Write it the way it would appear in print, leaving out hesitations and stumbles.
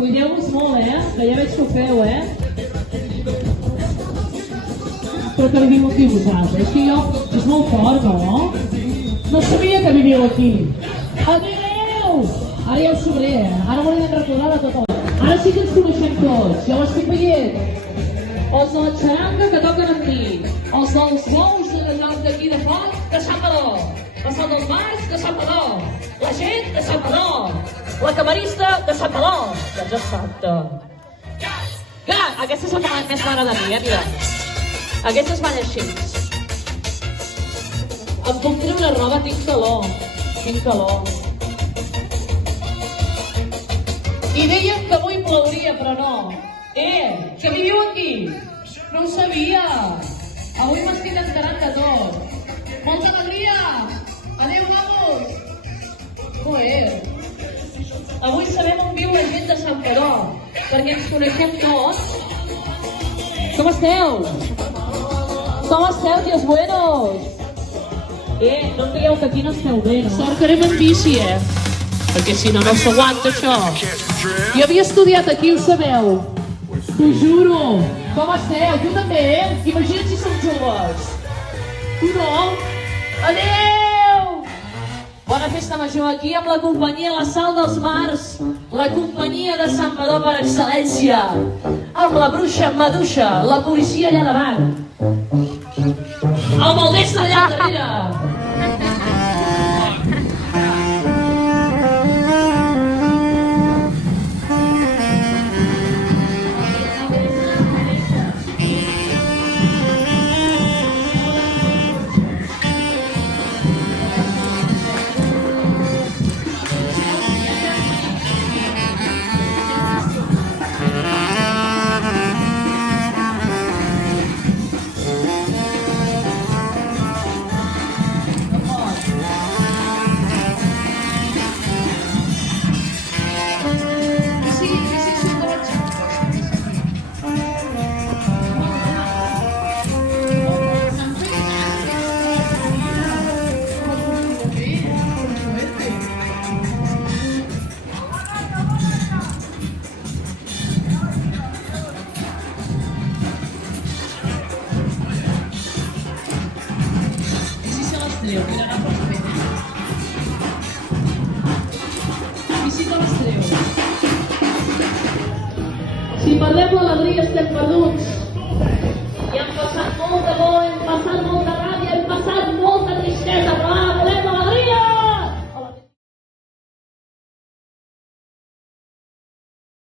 Cuideu-vos molt, que ja veig que ho feu, Però que viviu aquí vosaltres, és que jo... És molt fort, no? No sabia que viviu aquí. Adéu! Ara ja ho sabré, ara m'ho he de recordar de tot el... Ara sí que ens coneixem tots, ja ho estic veient. Els de la xaranga que toquen amb mi, els dels bous d'aquí de fora de Santpedor, els dels bars de Santpedor, la gent de Santpedor, la camarista de Santpedor. Doncs exacte. Clar, aquesta és la que més m'agrada a mi, mira. Aquesta es balla així. Em puc treure roba, tinc calor. I deien que avui plouria, però no. Que viviu aquí? No ho sabia. Avui m'estic enterant de tot. Molta alegria! Adéu, guapos! Avui sabem on viu la gent de Santpedor, perquè ens coneixem tots. Com esteu? Com esteu, tios buenos? No em digueu que aquí no esteu bé, no? Sort que anem en bici, Perquè si no, no s'aguanta això. Jo havia estudiat aquí, ho sabeu. T'ho juro. Com esteu? Tu també, Imagina't si som joves. Tu no? Adéu! Bona festa major aquí amb la companyia La Sal dels Mars, la companyia de Santpedor per excel·lència, amb la bruixa Maduixa, la policia allà davant, el maldestre allà darrere. Si perdem l'alegria estem perduts.